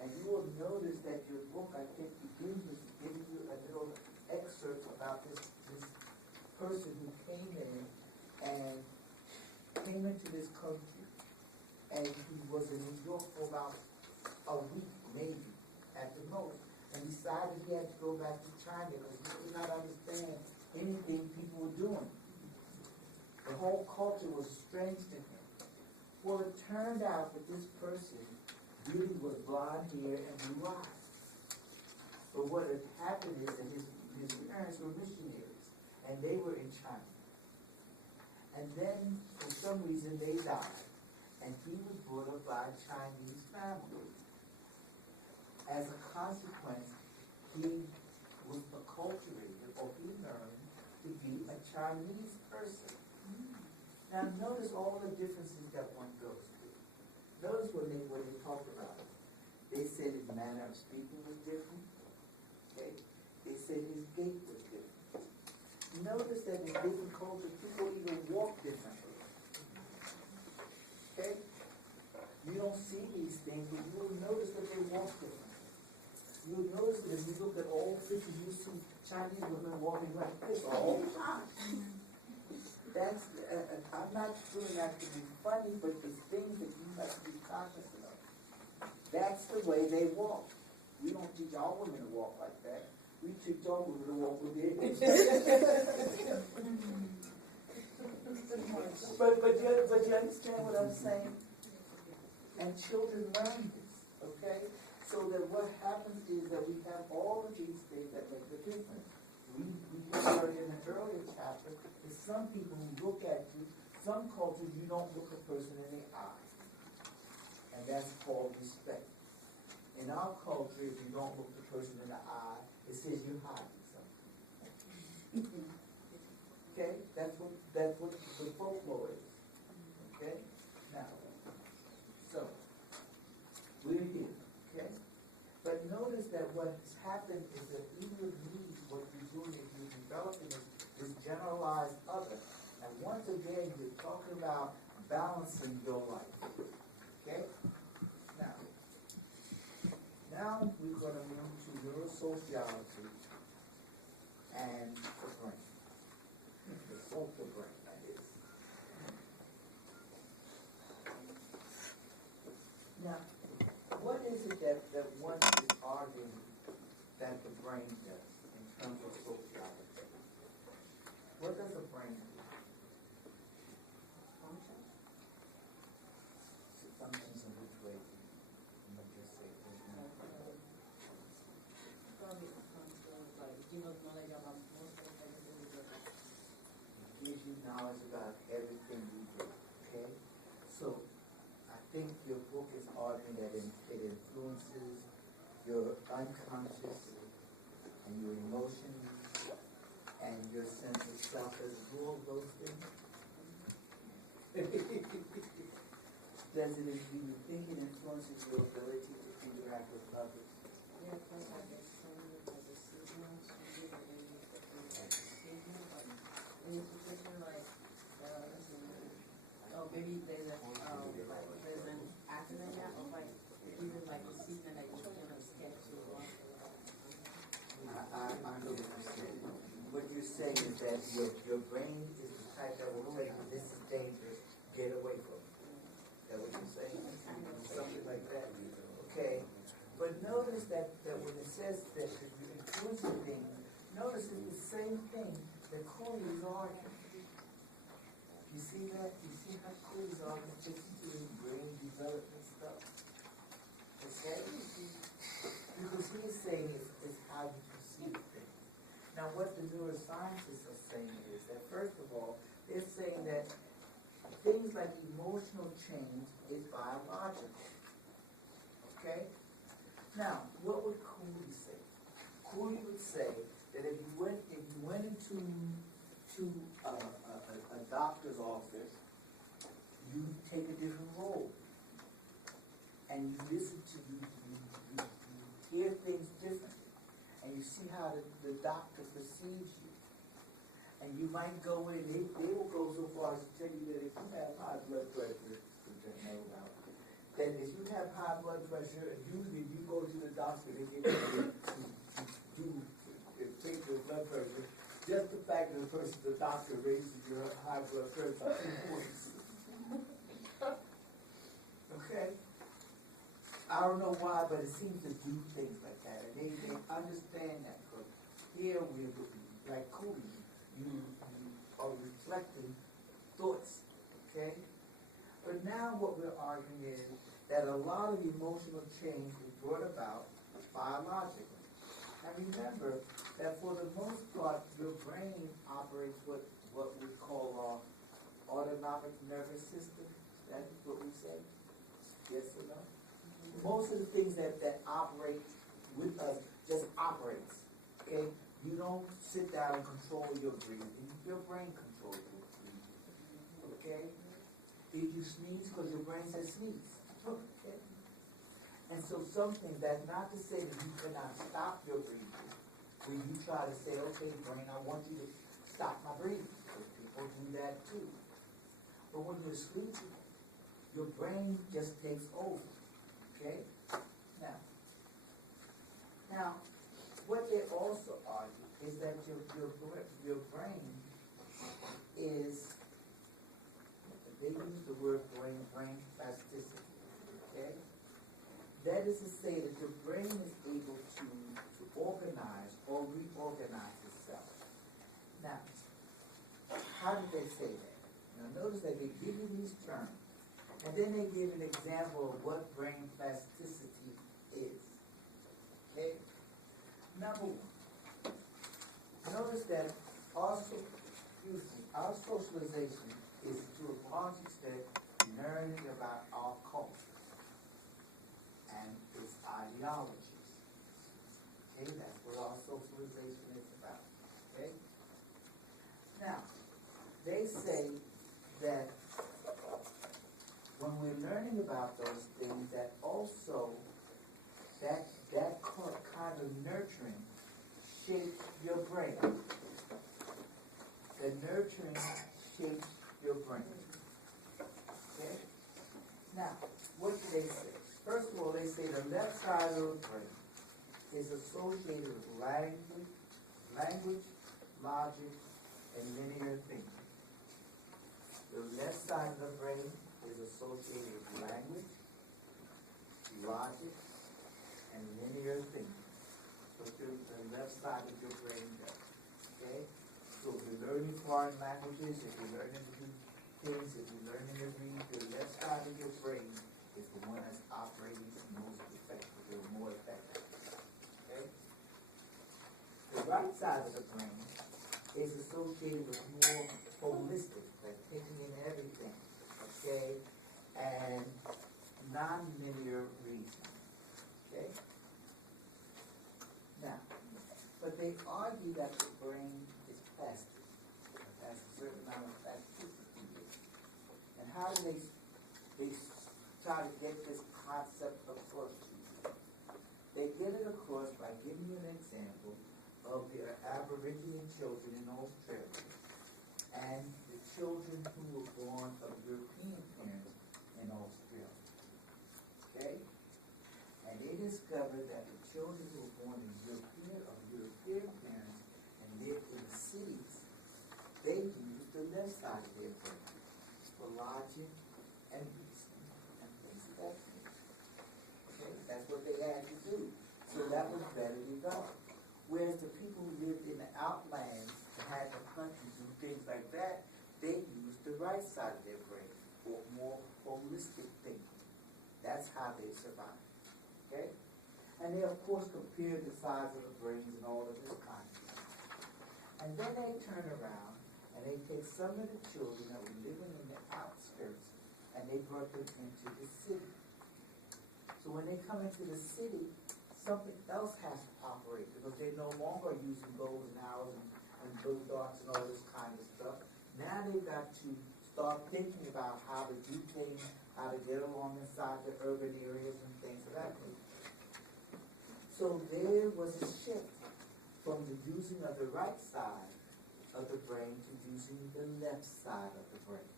And you will notice that your book, I think, begins with giving you a little excerpt about this person who came into this country, and he was in New York for about a week, maybe, at the most, and decided he had to go back to China because he could not understand anything people were doing. The whole culture was strange to him. Well, it turned out that this person really was blonde hair and blue eyes. But what had happened is that his parents were missionaries, and they were in China. And then, for some reason, they died, and he was brought up by a Chinese family. As a consequence, he was acculturated, or he learned to be a Chinese person. Now, notice all the differences that one goes through. Notice when they talked about it. They said his manner of speaking was different. Okay? They said his gait was different. Notice that in different cultures, people even walk differently. Okay? You don't see these things, but you will notice that they walk differently. You'll notice that if you look at old pictures, you see Chinese women walking like this all the time. That's, I'm not doing that to be funny, but it's things that you have to be cognizant of. That's the way they walk. We don't teach our women to walk like that. We teach our women to walk with their hips. but you understand what I'm saying? And children learn this, okay? So that what happens is that we have all of these things that make the difference. We heard in an earlier chapter that some people who look at you, some cultures you don't look a person in the eye. And that's called respect. In our culture, if you don't look the person in the eye, it says you're hiding something. Okay? That's what the folklore is. Okay? Now, so, we're here. Okay? But notice that what has happened is that even with me, what you're doing is you're developing this generalized other. And once again, you're talking about balancing your life. Okay? Now we're going to move to neurosociology and the brain. The social brain, that is. Now, what is it that one is arguing that the brain does in terms of sociology? What does the brain do? Functions? Functions in which way? Let me just say it. It gives you knowledge about everything you do. Okay? So I think your book is arguing that it influences your unconscious and your emotions and your sense of self as well, those things. Does it, do you think it influences your ability to interact with others? Yeah, because I guess some of it has a signal, in a situation like, maybe there's an accident now, or like, even like a season that you can sketch or I know what you're saying. What you're saying is that your brain is the type that will tell you this is dangerous, get away from it. Is that what you're saying? Something like that. Okay. But notice that when it says that you're influencing things, notice it's the same thing that Cooley is arguing. You see that? You see how Cooley is arguing fits into his brain development stuff? Okay? Because he's saying it's how you perceive things. Now what the neuroscientists are saying is that, first of all, they're saying that things like emotional change is biological. Okay? Now, what would Cooley say? Cooley would say that if you went into a doctor's office, you take a different role. And you listen to, you hear things differently. And you see how the doctor perceives you. And you might go in, they will go so far as to tell you that if you have high blood pressure, which I know about, that if you have high blood pressure, and usually if you go to the doctor, they give you to take your blood pressure. Just the fact that the person's a doctor raises your high blood pressure 2 points. Okay? I don't know why, but it seems to do things like that. And they understand that. Because here we're like cooling. You are reflecting thoughts. Okay? But now what we're arguing is that a lot of emotional change is brought about biologically. And remember that for the most part, your brain operates what we call our autonomic nervous system. That is what we say. Yes or no? Most of the things that operate with us just operates. Okay? You don't sit down and control your breathing. Your brain controls your breathing. Okay? If you sneeze, because your brain says sneeze. Okay? And so something that's not to say that you cannot stop your breathing. When you try to say, okay, brain, I want you to stop my breathing. Because people do that too. But when you're sleeping, your brain just takes over. Okay? Now, what they also argue is that your brain is, they use the word brain plasticity. Okay? That is to say that your brain is able to organize or reorganize itself. Now, how did they say that? Now notice that they give you these terms, and then they give an example of what brain plasticity is. Okay? Number one, notice that our socialization is to a large extent learning about our culture and its ideologies. Okay, that's what our socialization is about. Okay? Now, they say that when we're learning about those things, that also that kind of nurturing shapes your brain. The nurturing shapes your brain. Okay? Now, what do they say? First of all, they say the left side of the brain is associated with language, logic, and linear thinking. The left side of the brain is associated with language, logic, and linear thinking. So the left side of your brain does. Okay? So if you're learning foreign languages, if you're learning to do things, if you're learning to read, the left side of your brain is the one that's operating most effective, or more effective. Okay? The right side of the brain is associated with more holistic, like taking in everything, okay, and non-linear reasoning. Okay? Now, but they argue that the brain is plastic. It has a certain amount of plasticity. And how do they try to get this concept across to you? They get it across by giving you an example of the Aboriginal children in Australia and the children who were born of European parents in Australia. Okay? And they discovered that the children who were born of European parents and lived in the cities, they used the left side of their brain for logic and reasoning and things of that nature. Okay? That's what they had to do. So that was better developed. Whereas the people who lived in the outlands and had to hunt and do things like that, they used the right side of their brain for more holistic thinking. That's how they survived. Okay? And they, of course, compared the size of the brains and all of this kind of stuff. And then they turn around and they take some of the children that were living in the outskirts and they brought them into the city. So when they come into the city, something else has to operate because they're no longer using bows and arrows and blue darts and all this kind of stuff. Now they've got to start thinking about how to do things, how to get along inside the urban areas and things of that nature. So there was a shift from the using of the right side of the brain to using the left side of the brain.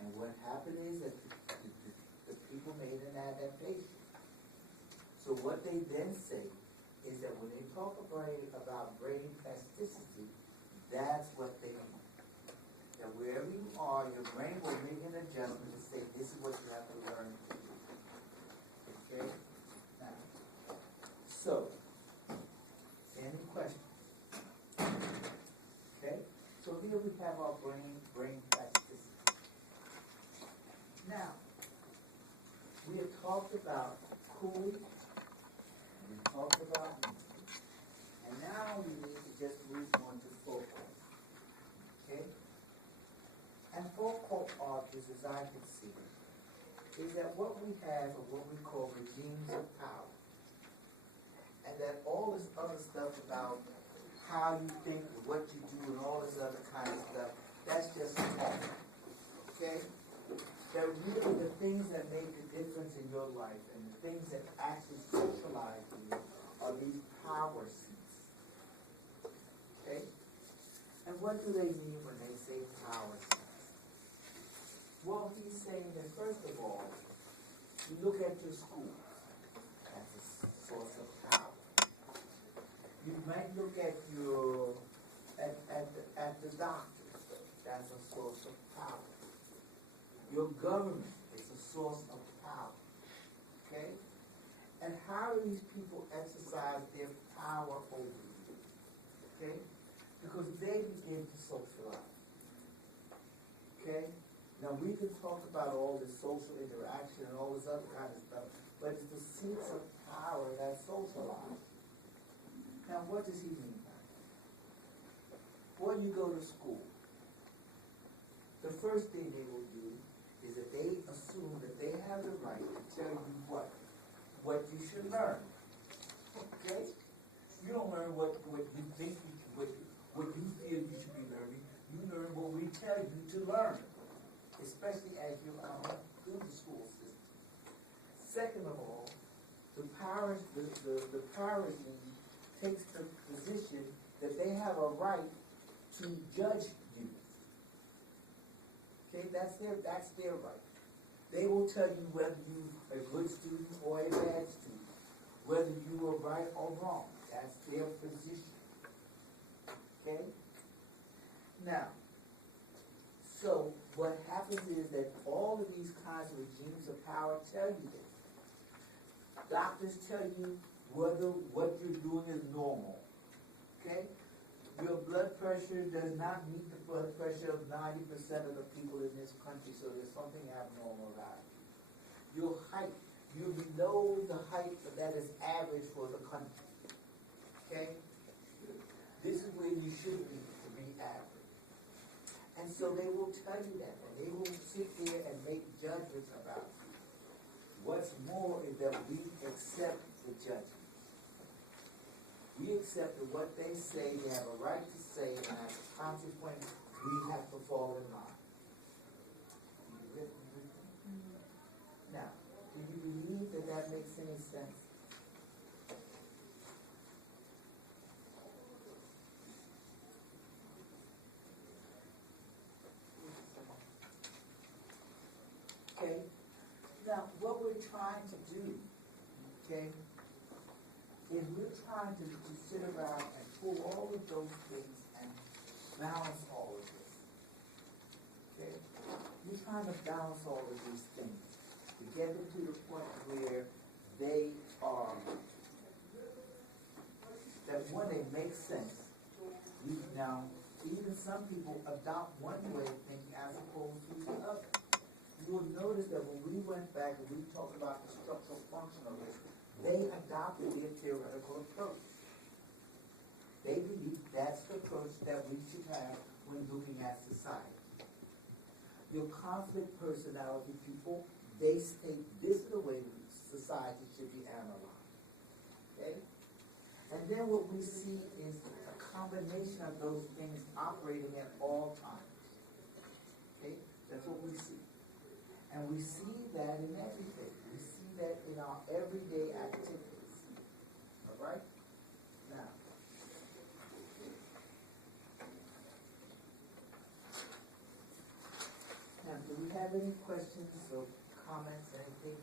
And what happened is that the in an adaptation. So what they then say is that when they talk about brain plasticity, that's what they mean. That wherever you are, your brain will make an adjustment to say, this is what you have to learn to do. Okay? Now, so, any questions? Okay? So here we have our brain plasticity. Now, we have talked about Cooley, and we talked about Newton, and now we need to just move on to Foucault. Okay? And Foucault argues, as I can see, is that what we have are what we call regimes of power. And that all this other stuff about how you think and what you do and all this other kind of stuff, that's just talk. Okay? That really the things that make a difference in your life and the things that actually socialize you are these power seats. Okay? And what do they mean when they say power seats? Well, he's saying that first of all, you look at your schools, that's a source of power. You might look at your at the doctors, that's a source of power. Your government is a source of power. Okay? And how do these people exercise their power over you? Okay? Because they begin to socialize. Okay? Now we can talk about all this social interaction and all this other kind of stuff, but it's the seats of power that socialize. Now what does he mean by that? When you go to school, the first thing they will do is that they assume that they have the right to tell you what you should learn. Okay? You don't learn what you think what you feel you should be learning. You learn what we tell you to learn, especially as you through the school system. Second of all, the power regime takes the position that they have a right to judge you. Okay, that's their right. They will tell you whether you're a good student or a bad student, whether you were right or wrong. That's their position. Okay? Now, so what happens is that all of these kinds of regimes of power tell you this. Doctors tell you whether what you're doing is normal. Okay? Your blood pressure does not meet the blood pressure of 90% of the people in this country, so there's something abnormal about it. Your height, you're below the height that is average for the country. Okay? This is where you should be to be average. And so they will tell you that, and they will sit there and make judgments about you. What's more is that we accept the judgment. We accept that what they say, they have a right to say, and as a consequence, we have to fall in line. Now, do you believe that that makes any sense? Okay? Now, what we're trying to do, okay, is we're trying to sit around and pull all of those things and balance all of this. Okay? We're trying to balance all of these things to get them to the point where they are, that when they make sense, now, even some people adopt one way of thinking as opposed to the other. You will notice that when we went back and we talked about the structural functionalists, they adopted their theoretical approach. They believe that's the approach that we should have when looking at society. Your conflict personality people, they state this is the way society should be analyzed. Okay? And then what we see is a combination of those things operating at all times. Okay? That's what we see. And we see that in everything. We see that in our everyday activities. All right? Now, do we have any questions or comments, anything